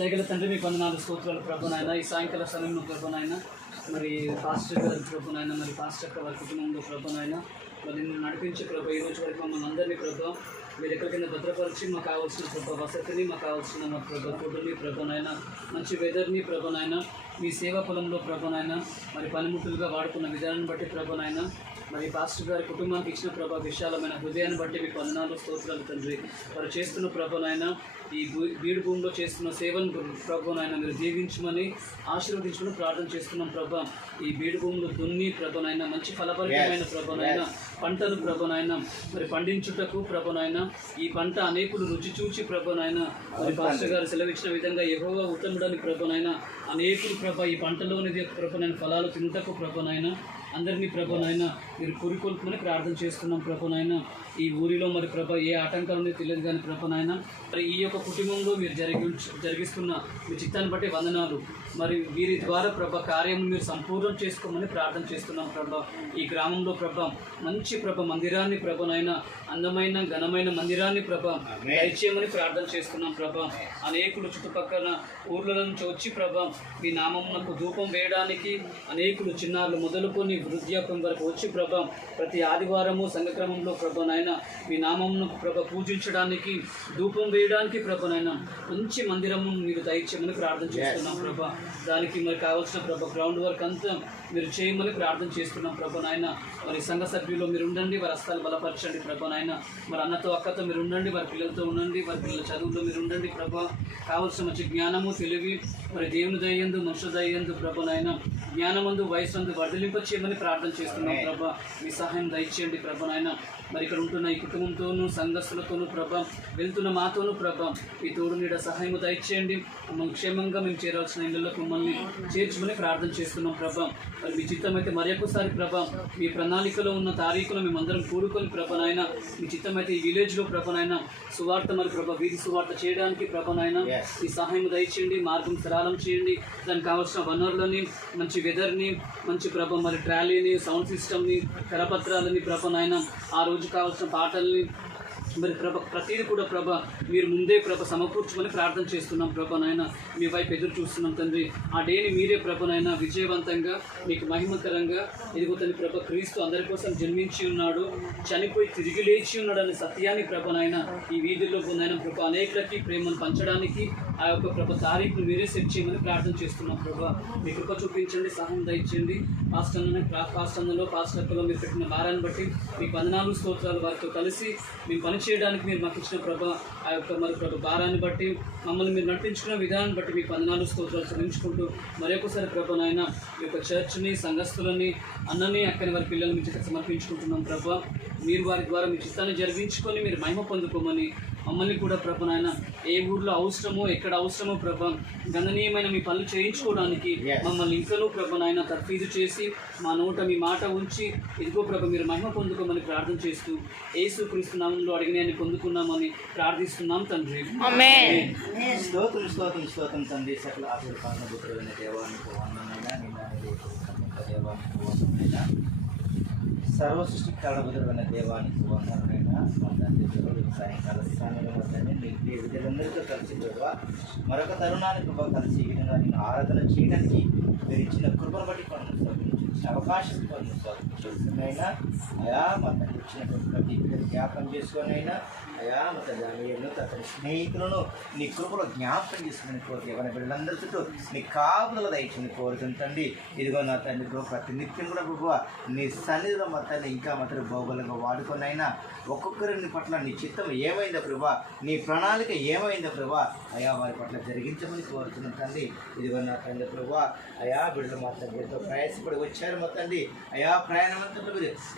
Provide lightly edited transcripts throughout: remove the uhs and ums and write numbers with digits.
దయగల తండ్రి మీకు వందనాలు స్తోత్రాలు ప్రభునైనా ఈ సాయంకాల సమయంలో ప్రభునైనా మరి పాస్టర్ గారి ప్రభునైనా మరి పాస్టర్ వారి కుటుంబంలో ప్రభునైనా మరి నిన్ను నడిపించే ప్రభు ఈ రోజు వరకు మమ్మల్ని అందరినీ ప్రభు మీరు ఎక్కడికైనా భద్రపరిచి మాకు కావాల్సిన ప్రభు వసతిని మాకు కావాల్సిన మా ప్రభు ఫుడ్ని ప్రభునైనా మంచి వెదర్ని ప్రభునైనా మీ సేవా పొలంలో ప్రభునైనా మరి పనిముట్టులుగా వాడుకున్న విధానాన్ని బట్టి ప్రభునైనా మరి పాస్టర్ గారి కుటుంబానికి ఇచ్చిన ప్రభా విశాలమైన హృదయాన్ని బట్టి మీకు వందనాలు స్తోత్రాలు తండ్రి. వారు చేస్తున్న ప్రభునైనా ఈ బీడు భూమిలో చేస్తున్న సేవను ప్రభునైనా మీరు దీవించమని ఆశీర్వదించమని ప్రార్థన చేస్తున్నాం ప్రభా. ఈ బీడు భూమిలో దున్ని ప్రభునైనా మంచి ఫలభరితమైన ప్రభునైనా పంటను ప్రభునైనా మరి పండించుటకు ప్రభునైనా ఈ పంట అనేకులు రుచి చూచి ప్రభునైనా మరి పాస్టర్ గారు సెలవిచ్చిన విధంగా యెహోవా ఉత్తముడని ప్రభునైనా అనేకులు ప్రభ ఈ పంటలోనిది ప్రభునైనా ఫలాలు తినుటకు ప్రభునైనా అందరినీ ప్రభునైనా మీరు కూరుకొల్పమని ప్రార్థన చేస్తున్నాం ప్రభునైనా. ఈ ఊరిలో మరి ప్రభ ఏ ఆటంకాలు తెలియదు కానీ ప్రభునైనా మరి ఈ యొక్క కుటుంబంలో మీరు జరిగిస్తున్న మీ చిత్తాన్ని బట్టి వందనాలు. మరి వీరి ద్వారా ప్రభ కార్యం మీరు సంపూర్ణం చేసుకోమని ప్రార్థన చేస్తున్నాం ప్రభ. ఈ గ్రామంలో ప్రభ మంచి ప్రభ మందిరాన్ని ప్రభునైనా అందమైన ఘనమైన మందిరాన్ని ప్రభ దయచేయమని ప్రార్థన చేస్తున్నాం ప్రభ. అనేకులు చుట్టుపక్కల ఊర్ల నుంచి వచ్చి ప్రభ మీ నామమునకు ధూపం వేయడానికి అనేకులు చిన్నారులు మొదలుకొని వృద్ధాప్యం వరకు వచ్చి ప్రభ ప్రతి ఆదివారము సంఘక్రమంలో ప్రభనైనా మీ నామమును ప్రభ పూజించడానికి ధూపం వేయడానికి ప్రభనైనా మంచి మందిరము మీరు దయచేయమని ప్రార్థన చేస్తున్నాం ప్రభ. దానికి మరి కావాల్సిన ప్రభ గ్రౌండ్ వర్క్ అంతా మీరు చేయమని ప్రార్థన చేస్తున్నాం ప్రభనైనా. మరి సంఘ సభ్యులు మీరు ఉండండి, వారి హస్తాలు బలపరచండి ప్రభనైనా. మరి అన్నతో అక్కతో మీరు ఉండండి, వారి పిల్లలతో ఉండండి, వారి పిల్లల చదువులో మీరు ఉండండి ప్రభ. కావాల్సిన మంచి జ్ఞానము తెలివి మరి దేవుని దయ్యందు మనుషుల దయ్యందు ప్రభనైనా జ్ఞానమందు వయస్సు వర్ధలింప చేయమని ప్రార్థన చేస్తున్నాం ప్రభ. మీ సహాయం దయచేయండి ప్రభనైనా. మరి ఇక్కడ ఉంటున్న ఈ కుటుంబంతోనూ సంఘస్థులతోనూ ప్రభ వెళ్తున్న మాతోనూ ప్రభ ఈ తోడు నీడ సహాయం దయచేయండి. మమ్మల్ని క్షేమంగా మేము చేరాల్సిన ఇళ్ళకు మమ్మల్ని చేర్చుమని ప్రార్థన చేస్తున్నాం ప్రభ. మరి మీ చిత్తం అయితే మరి ఒక్కసారి ప్రభ మీ ప్రణాళికలో ఉన్న తారీఖులో మేమందరం కూడుకొని ప్రభనైనా మీ చిత్తం అయితే ఈ విలేజ్లో ప్రభనైనా సువార్త మరి ప్రభ వీధి సువార్త చేయడానికి ప్రభనైనా ఈ సహాయం దయచేయండి. మార్గం సరళం చేయండి. దానికి కావాల్సిన వనరులని మంచి వెదర్ని మంచి ప్రభ మరి ట్రాలీని సౌండ్ సిస్టమ్ని కరపత్రాలని ప్రభనైనా ఆ రోజు కావాల్సిన పాటల్ని మరి ప్రభ ప్రతిదీ కూడా ప్రభ మీరు ముందే ప్రభ సమకూర్చుకొని ప్రార్థన చేస్తున్నాం ప్రభనైనా. మీ వైపు ఎదురు చూస్తున్నాం తండ్రి. ఆ డేని మీరే ప్రభనైనా విజయవంతంగా మీకు మహిమకరంగా ఎదుగుతుంది ప్రభ. క్రీస్తు అందరి కోసం జన్మించి ఉన్నాడు, చనిపోయి తిరిగి లేచి ఉన్నాడు అనే సత్యాన్ని ప్రభనైనా ఈ వీధుల్లో పొందైన ప్రభ అనేకులకి ప్రేమను పంచడానికి ఆ యొక్క ప్రభ తారీఖును మీరే సెట్ చేయమని ప్రార్థన చేస్తున్నాం ప్రభ. మీ కృప చూపించండి, సహాయం దయచేయండి. పాస్టర్లో పాస్టర్లో మీరు పెట్టిన భారాన్ని బట్టి మీకు వందనాలు స్తోత్రాలు. వారితో కలిసి మేము పని చేయడానికి మీరు మాకు ఇచ్చిన ప్రభ ఆ యొక్క మరి ప్రభ భారాన్ని బట్టి మమ్మల్ని మీరు నడిపించుకున్న విధానాన్ని బట్టి మీకు వందనాలు స్తోత్రాలు చెల్లించుకుంటూ మరొకసారి ప్రభనైనా ఈ యొక్క చర్చ్ని సంఘస్థులని అన్నని అక్కని వారి పిల్లల్ని మీ చిత్త సమర్పించుకుంటున్నాం ప్రభ. మీరు వారి ద్వారా మీ చిత్తాన్ని జరిగించుకొని మీరు మహిమ పొందుకోమని మమ్మల్ని కూడా ప్రభనైనా ఏ ఊర్లో అవసరమో ఎక్కడ అవసరమో ప్రభ గణనీయమైన మీ పనులు చేయించుకోవడానికి మమ్మల్ని ఇంకనూ ప్రభనైనా తర్ఫీదు చేసి మా నోట మీ మాట ఉంచి ఇదిగో ప్రభ మీరు మహిమ పొందుకోమని ప్రార్థన చేస్తూ యేసు క్రీస్తు నామములో అడిగినాన్ని పొందుకున్నామని ప్రార్థిస్తున్నాం తండ్రి. స్తోత్రం స్తోత్రం స్తోత్రం తండ్రి. సకల ఆశీర్వాదమైన దేవానికి వందనైనా దేవానికి వందనైనా సర్వ సృష్టికారమైన దేవానికి వందనైనా సాయంకాల స్థానంలో వద్దని మీ విధులందరితో కలిసి ప్రభావ మరొక తరుణాన్ని ప్రభావ కలిసి ఈ విధంగా నేను ఆరాధన చేయడానికి మీరు ఇచ్చిన కృపను బట్టి అవకాశం చేస్తున్నాయినా అయా మా తండ్రి ఇచ్చినటువంటి ప్రతి జ్ఞాపకం చేసుకొని అయినా అయా మా తండ్రి అతని స్నేహితులను నీ కృపలో జ్ఞాపకం చేసుకుని కోరిక ఎవరి బిడ్డలందరి చుట్టూ నీ కాపుదల దయచుని కోరుతుంటండి. ఇదిగో నా తండ్రి ప్రతి నిత్యం కూడా ప్రభావ నీ సన్నిధిలో మా తండ్రి ఇంకా మాత్రం బాగులుగా వాడుకొని అయినా ఒక్కొక్కరిని పట్ల నీ చిత్తం ఏమైందో ప్రభా, నీ ప్రణాళిక ఏమైందో ప్రభా అయా వారి పట్ల జరిగించమని కోరుతున్నాం తండ్రి. ఇదిగో నా తండ్రి ప్రభా అయా బిడ్డలు మా తండ్రి ఎంతో ప్రయాసపడి వచ్చారు మా తండ్రి. అయా ప్రయాణం అంతా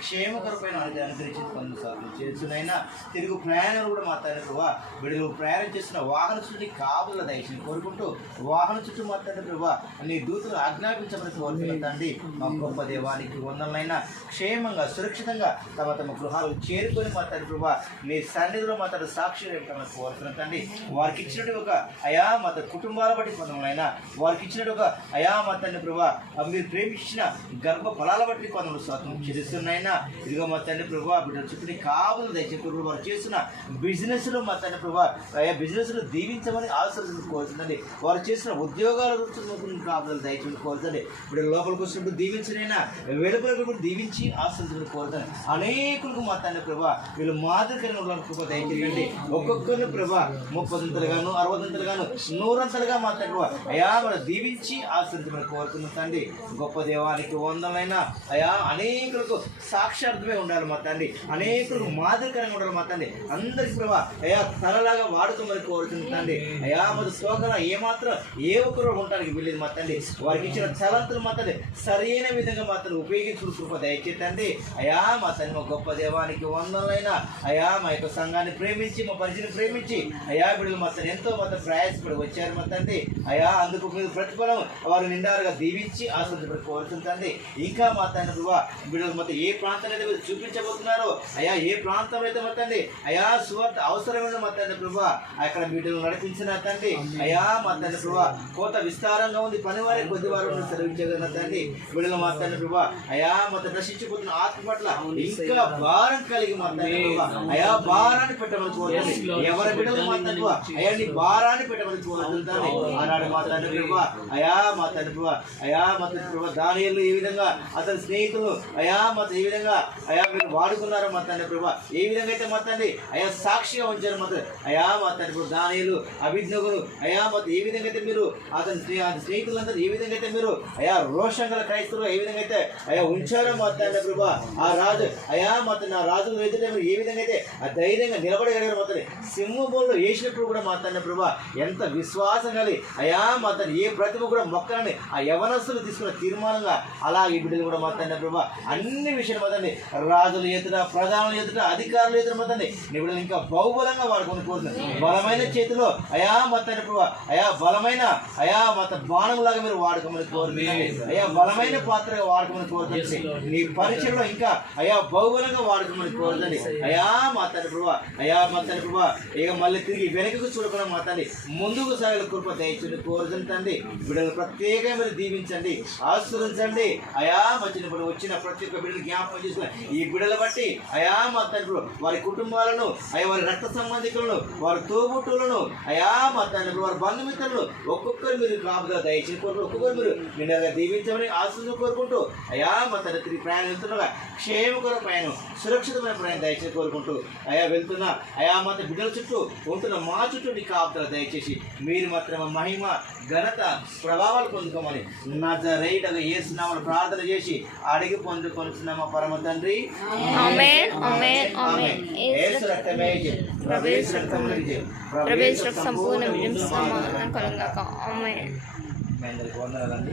క్షేమకరమైన అనుగ్రహించి కొన్నిసార్లు చేస్తున్నైనా తిరుగు ప్రయాణం కూడా మా తండ్రి ప్రభా బిడ్డలు ప్రయాణం చేస్తున్న వాహన చుట్టూ కాపుల దయచేసి కోరుకుంటూ వాహన చుట్టూ మా తండ్రి ప్రభా నీ దూతలు ఆజ్ఞాపించమని కోరుతున్నాం తండ్రి. మా గొప్ప దేవానికి వందనైనా క్షేమంగా సురక్షితంగా తమ తమ గృహాలు చేరుకొని మా తండ్రి ప్రభా నీ సన్నిధిలో మా తండ్రి సాక్షి రేపటమని కోరుతున్నాం తండ్రి. వారికి ఇచ్చినట్టు ఒక అయా మా కుటుంబాల బట్టి పొందమైనా వారికి ఇచ్చినట్టు ఒక అయా మా మా తండ్రి ప్రభా మీరు ప్రేమించిన గర్భ ఫలాల బట్టి కొందరు స్వాతం చెల్లిస్తున్నాయినా. ఇదిగో మా తండ్రి ప్రభా బిడ్డల చుట్టూ కాపులు దయచేసి వారు చేస్తున్న బిజినెస్లో మా తండ్రి ప్రభా బిజినెస్లో దీవించమని ఆశీర్వదించి కోరుతుందండి. వారు చేసిన ఉద్యోగాల కాపులు దయచేసి కోరుతుంది. బిడ్డల లోపలికి వచ్చినప్పుడు దీవించినైనా వెలుపల కూడా దీవించి ఆశీర్వదించి కోరుతుంది. అనేకులకు మా తండ్రి ప్రభా వీళ్ళు మాదిరికరంగా కృప దయచేయండి. ఒక్కొక్కరిని ప్రభా 30 60 100 మా తండ్రి అయా మనం దీవించి ఆశీర్వదించమని కోరుతున్నాం తండ్రి. గొప్ప దేవానికి వందలైనా అయా అనేకులకు సాక్షార్థమే ఉండాలి మా తండ్రి, అనేకులకు మాదిరికరంగా ఉండాలి మా తండ్రి. అందరికి ప్రభా అయా తలలాగా వాడుకోమని కోరుతుంది తండ్రి. అయా మన స్తోత్రం ఏమాత్రం ఏ ఒక్కరు ఉండడానికి వీళ్ళేది మా తండ్రి. వారికి ఇచ్చిన చలంతులు మా తండ్రి సరైన విధంగా మా తండ్రి ఉపయోగించుకుని కృప దయచేతండి. అయా మా తండ్రి మా గొప్ప దేవానికి వందలైనా అయా మా యొక్క సంఘాన్ని ప్రేమించి మా పరిచయం ప్రేమించి అయా బిడ్డలు మా తండ్రి ఎంతో మొత్తం ప్రయాసపడి వచ్చారు మా తండ్రి. అయా అందుకు మీరు ప్రతిఫలం వారు నిండారుగా దీవించి ఆశీర్వదించబడి కోరుతుందండి. ఇంకా మా తండ్రి ప్రభా బిడ్డలు మొత్తం ఏ ప్రాంతాన్ని అయితే మీరు చూపించబోతున్నారో అయా ఏ ప్రాంతంలో అయితే మా తండ్రి అయా సువార్త అవసరమైన మా తండ్రి ప్రభా అక్కడ బిడ్డలు నడిపించిన తండ్రి. అయా మా తండ్రి ప్రభా కోత విస్తారంగా ఉంది, పనివారే కొద్ది వారు సెలవించగలిగిన తండ్రి. బిడ్డలు మా తండ్రి ప్రభా అయా మొత్తం నశించిపోతున్న ఆత్మ పట్ల ఇంకా భారం కలిగి మా తండ్రి ప్రభా అయా భారాన్ని పెట్టమని కోరుతుంది. ఎవరి బిడ్డలు మా తండ్రి అయా నీ భారాన్ని పెట్టమని కోరుతుంటాను. ఆనాడు మా తండ్రి ప్రభా అయా మా తండ్రి ప్రభా అయా మా తండ్రి ప్రభా దానియేలు ఏ విధంగా అతని స్నేహితులు అయా మా ఏ విధంగా అయా మీరు వాడుకున్నారు మా తండ్రి ప్రభా, ఏ విధంగా అయితే మా తండ్రి అయా సాక్షిగా ఉంచారు మా తండ్రి. అయా మా తండ్రి ప్రభా దానియేలు అభిజ్ఞకులు అయా మా ఏ విధంగా అయితే మీరు అతని స్నేహితులందరూ ఏ విధంగా అయితే మీరు అయా రోషం గల క్రైస్తవులు ఏ విధంగా అయితే అయా ఉంచారో మా తండ్రి ప్రభా ఆ రాజు అయా మా తండ్రి ఆ రాజు ఎదుట మీరు ఏ విధంగా అయితే ఆ ధైర్యంగా నిలబడగలిగారు మా తండ్రి. సింహబోళ్ళు వేసినప్పుడు కూడా మా తండ్రి ప్రభా ఎంత విశ్వాసం కలిగి అయా మా తండ్రి ఏ ప్రతిభ కూడా మొక్కలని ఆ యవనస్తులు తీసుకున్న తీర్మానంగా అలా ఈ బిడ్డలు కూడా మా తండ్రి ప్రభా అన్ని విషయాలు మా తండ్రి రాజులు ఎదుట ప్రధానులు ఎదుట అధికారులు ఎదుట మా తండ్రి నీ బిడ్డలు ఇంకా బహుబలంగా వాడుకొని కోరుతుంది. బలమైన చేతిలో అయా మా తండ్రి ప్రభా అయా బలమైన అయా మా బాణంలాగా మీరు వాడుకోమని కోరుతుంది. అయా బలమైన పాత్రగా వాడుకోమని కోరుతుంది. నీ పరిచయంలో ఇంకా అయా బహుబలంగా వాడుకోమని కోరుతుంది. అయా మా తండ్రి ప్రభా అయా మా తండ్రి ప్రభా ఇక మళ్ళీ తిరిగి వెనకకు చూడకుండా మా తండ్రి ముందుకు సాగల కృప దయచుని కోరుతుంది తండ్రి. బిడ్డలు ప్రత్యేకంగా మీరు దీవించండి, ఆశీర్వదించండి. అయా మధ్యన వచ్చిన ప్రతి ఒక్క బిడ్డలు జ్ఞాపకం చేసుకుని ఈ బిడ్డలు బట్టి అయా మా తండ్రి వారి కుటుంబాలను అయా వారి రక్త సంబంధికులను వారి తోబుట్టులను అయా మా తండ్రి వారి బంధుమిత్రులను ఒక్కొక్కరు మీరు కాపుగా దయచేసి కోరుకుంటూ ఒక్కొక్కరు మీరు నిన్నగా దీవించమని ఆశీర్వాదం కోరుకుంటూ అయా మా తండ్రి తిరిగి ప్రయాణం వెళ్తుండగా క్షేమకర ప్రయాణం సురక్షితమైన ప్రయాణం దయచేసి కోరుకుంటూ అయా వెళ్తున్నా అయా మా బిడ్డల చుట్టూ ఉంటున్న మా చుట్టూ నీ కాపుదల దయచేసి మీరు మాత్రమే మహిమ ఘనత ప్రభావాలు పొందుకోమని నజరేయుడైన యేసు నామమున ప్రార్థన చేసి అడిగి పొందుకొనుచున్నాము పరమ తండ్రి. ఆమేన్ ఆమేన్ ఆమేన్. యేసు రక్తమే ప్రవేశ రక్తమునిది ప్రవేశ సంపూర్ణ విజయం సమాధానం కలుగుగాక. ఆమేన్. మీ అందరికీ వందనాలండి.